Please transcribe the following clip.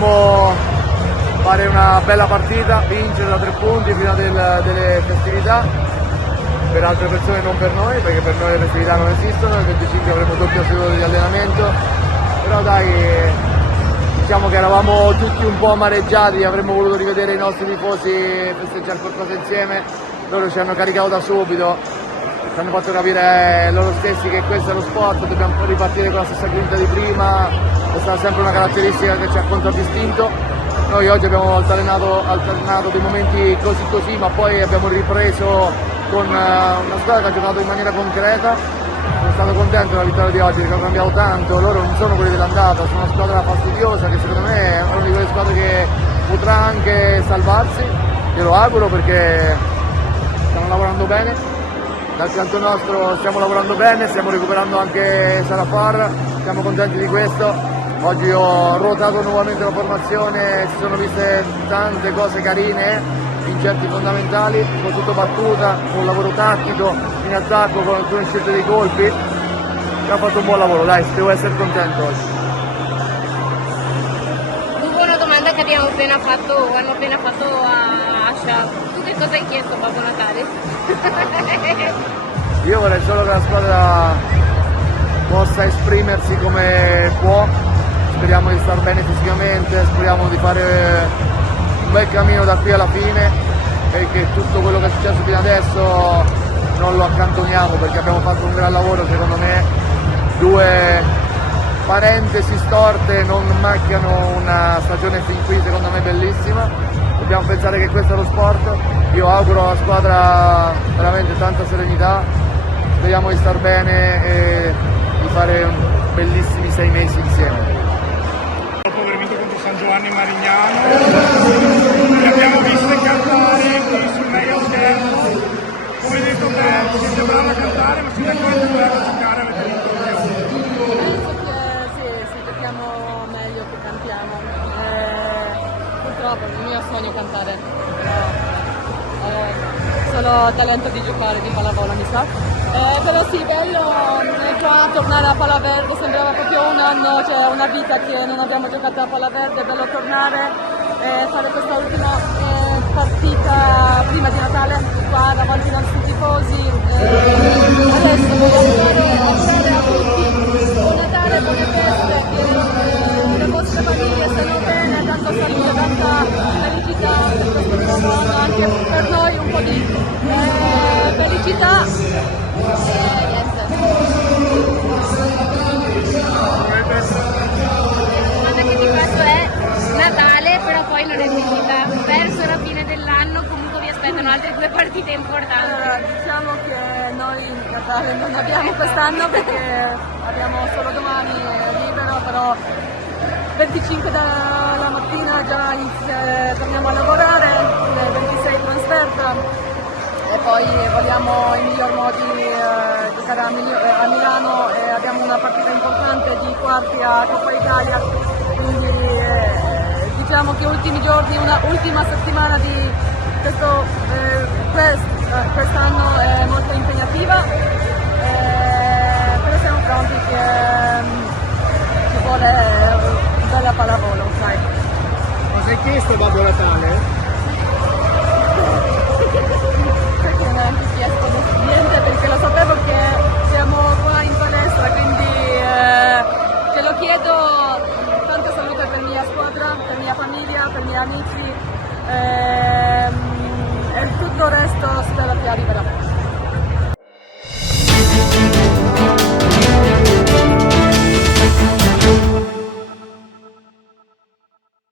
vogliamo fare una bella partita, vincere da 3 punti prima delle festività, per altre persone non per noi, perché per noi le festività non esistono, il 25 avremo doppia seduta di allenamento, però dai, diciamo che eravamo tutti un po' amareggiati, avremmo voluto rivedere i nostri tifosi festeggiare qualcosa insieme, loro ci hanno caricato da subito, ci hanno fatto capire loro stessi che questo è lo sport, dobbiamo ripartire con la stessa grinta di prima, è stata sempre una caratteristica che ci ha contraddistinto. Noi oggi abbiamo alternato dei momenti così, ma poi abbiamo ripreso con una squadra che ha giocato in maniera concreta. Sono stato contento della vittoria di oggi perché hanno cambiato tanto, loro non sono quelli dell'andata, sono una squadra fastidiosa che secondo me è una di quelle squadre che potrà anche salvarsi, io lo auguro perché stanno lavorando bene, dal canto nostro stiamo lavorando bene, stiamo recuperando anche Sarafar, siamo contenti di questo. Oggi ho ruotato nuovamente la formazione, si sono viste tante cose carine, incerti fondamentali, soprattutto battuta, un lavoro tattico, in attacco con alcune scelte di colpi. Abbiamo fatto un buon lavoro, dai, devo essere contento oggi. Una domanda che hanno appena fatto a Asha. Tu che cosa hai chiesto a Babbo Natale? Io vorrei solo che la squadra possa esprimersi come può. Speriamo di star bene fisicamente, speriamo di fare un bel cammino da qui alla fine e che tutto quello che è successo fino adesso non lo accantoniamo perché abbiamo fatto un gran lavoro secondo me. 2 parentesi storte non macchiano una stagione fin qui secondo me bellissima, dobbiamo pensare che questo è lo sport, io auguro alla squadra veramente tanta serenità, speriamo di star bene e di fare bellissimi 6 mesi insieme. Dopo aver vinto contro San Giovanni in Marignano, li abbiamo viste cantare qui sul meglio schermo, come hai detto te, si sembrava cantare ma si è accorto che doveva giocare, avete vinto il Penso che sì, giochiamo meglio che cantiamo, purtroppo è il mio sogno cantare, solo talento di giocare di pallavolo mi sa. Però sì, bello qua tornare a Palla Verde, sembrava proprio un anno, cioè una vita che non abbiamo giocato a Palla Verde, bello tornare e fare questa ultima partita prima di Natale qua davanti ai nostri tifosi. Adesso vogliamo augurare a tutti buon Natale, buone feste, che le vostre famiglie stiano bene, tanta salute, tanta felicità per questo nuovo anno, anche per noi un po' di felicità. La domanda che ti faccio è Natale, però poi non è finita, verso la fine dell'anno comunque vi aspettano altre 2 partite importanti. Diciamo che noi Natale non abbiamo quest'anno perché abbiamo solo domani libero, però 25 dalla mattina già torniamo a lavorare, 26 trasferta. E poi vogliamo in miglior modi giocare a Milano e abbiamo una partita importante di quarti a Coppa Italia, quindi diciamo che ultimi giorni, una ultima settimana di quest'anno è molto impegnativa, però siamo pronti che ci vuole bella pallavolo. Cosa hai chiesto Babbo Natale? Perché non ho neanche chiesto niente perché lo sapevo che siamo qua in palestra, quindi te lo chiedo, tanta salute per mia squadra, per mia famiglia, per i miei amici e tutto il resto spero che arriverà.